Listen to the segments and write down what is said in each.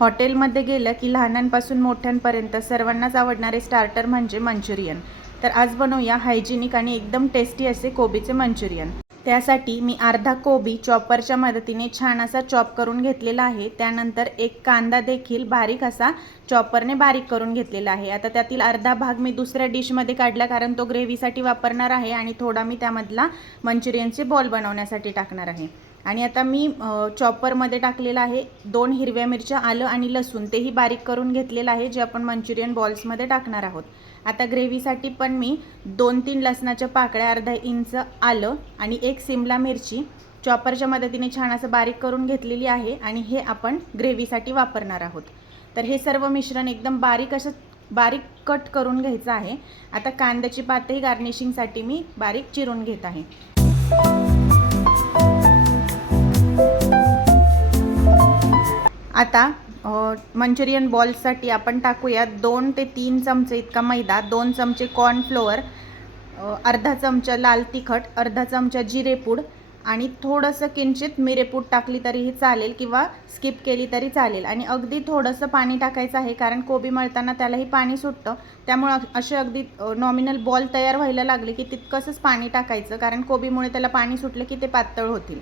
हॉटेलमध्ये गेलं की लहानांपासून मोठ्यांपर्यंत सर्वांनाच आवडणारे स्टार्टर म्हणजे मंचुरियन। तर आज बनवूया हायजिनिक आणि एकदम टेस्टी असे कोबीचे मंचुरियन। त्यासाठी मी अर्धा कोबी चॉपरच्या मदतीने छान असा चॉप करून घेतलेला आहे। त्यानंतर एक कांदा देखील बारीक असा चॉपरने बारीक करून घेतलेला आहे। आता त्यातील अर्धा भाग मी दुसऱ्या डिशमध्ये काढला, कारण तो ग्रेव्हीसाठी वापरणार आहे आणि थोडा मी त्यामधला मंचुरियनचे बॉल बनवण्यासाठी टाकणार आहे। आणि आता मी चॉपरमध्ये टाकलेला आहे 2 हिरव्या मिरच्या, आलं आणि लसूण तेही बारीक करून घेतलेलं आहे, जे आपण मंचुरियन बॉल्समध्ये टाकणार आहोत। आता ग्रेव्हीसाठी पण मी 2-3 लसणाच्या पाकळ्या, अर्धा इंच आलं आणि एक सिमला मिरची चॉपरच्या मदतीने छान असं बारीक करून घेतलेली आहे आणि हे आपण ग्रेव्हीसाठी वापरणार आहोत। तर हे सर्व मिश्रण एकदम बारीक कट करून घ्यायचं आहे। आता कांद्याची पातही गार्निशिंगसाठी मी बारीक चिरून घेत आहे। आता मंचुरियन बॉल्ससाठी आपण टाकूया 2 ते 3 चमचे इतका मैदा, 2 चमचे कॉर्नफ्लोअर, अर्धा चमचा लाल तिखट, अर्धा चमचा जिरेपूड आणि थोडंसं किंचित मिरेपूड टाकली तरीही चालेल किंवा स्किप केली तरी चालेल। आणि अगदी थोडंसं पाणी टाकायचं आहे, कारण कोबी मळताना त्यालाही पाणी सुटतं। त्यामुळे असे अगदी नॉमिनल बॉल तयार व्हायला लागले की तितकंसंच पाणी टाकायचं, कारण कोबीमुळे त्याला पाणी सुटलं की ते पातळ होतील।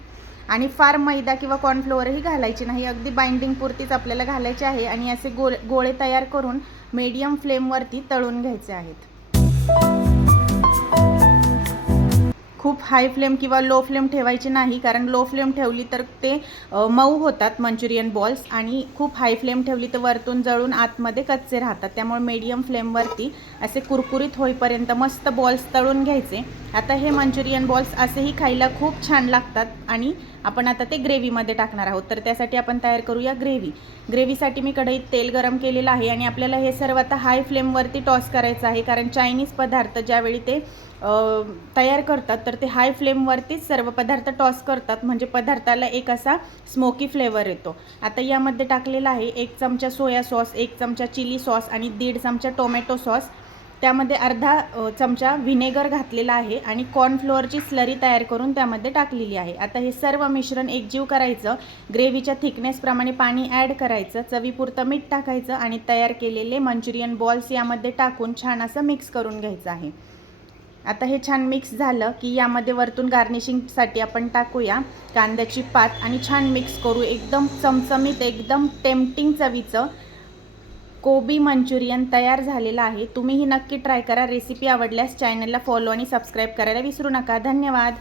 आणि फार मैदा किंवा कॉर्नफ्लोअरही घालायची नाही, अगदी बाइंडिंग पुरतीच आपल्याला घालायचे आहे। आणि असे गोळे तयार करून मीडियम फ्लेमवरती तळून घ्यायचे आहेत। खूप हाय फ्लेम किंवा लो फ्लेम ठेवायची नाही, कारण लो फ्लेम ठेवली तर ते मऊ होतात मंचुरियन बॉल्स, आणि खूप हाय फ्लेम ठेवली तर वरतून जळून आतमध्ये कच्चे राहतात। त्यामुळे मीडियम फ्लेमवरती असे कुरकुरीत होईपर्यंत मस्त बॉल्स तळून घ्यायचे। आता हे मंचुरियन बॉल्स असेही खायला खूप छान लागतात आणि आपण आता ते ग्रेव्हीमध्ये टाकणार आहोत। तर त्यासाठी आपण तयार करूया ग्रेव्हीसाठी मी कढईत तेल गरम केलेलं आहे आणि आपल्याला हे सर्व आता हाय फ्लेमवरती टॉस करायचं आहे, कारण चायनीज पदार्थ ज्यावेळी ते तयार करतात तर ते हाय फ्लेमवरतीच सर्व पदार्थ टॉस करतात, म्हणजे पदार्थाला एक असा स्मोकी फ्लेवर येतो। आता यामध्ये टाकलेला आहे 1 चमचा सोया सॉस, 1 चमचा चिली सॉस आणि 1.5 चमचा टोमॅटो सॉस। त्यामध्ये अर्धा चमचा व्हिनेगर घातलेला आहे आणि कॉर्नफ्लोअरची स्लरी तयार करून त्यामध्ये टाकलेली आहे। आता हे सर्व मिश्रण एकजीव करायचं, ग्रेव्हीच्या थिकनेसप्रमाणे पाणी ॲड करायचं, चवीपुरतं मीठ टाकायचं आणि तयार केलेले मंचुरियन बॉल्स यामध्ये टाकून छान असं मिक्स करून घ्यायचं आहे। आता हे छान मिक्स झालं की यामध्ये वरतून गार्निशिंगसाठी आपण टाकूया कांद्याची पात आणि छान मिक्स करू। एकदम चमचमीत, एकदम टेम्पटिंग चवीचं कोबी मंचुरियन तयार झालेलं आहे। तुम्हीही नक्की ट्राय करा। रेसिपी आवडल्यास चॅनलला फॉलो आणि सबस्क्राईब करायला विसरू नका। धन्यवाद।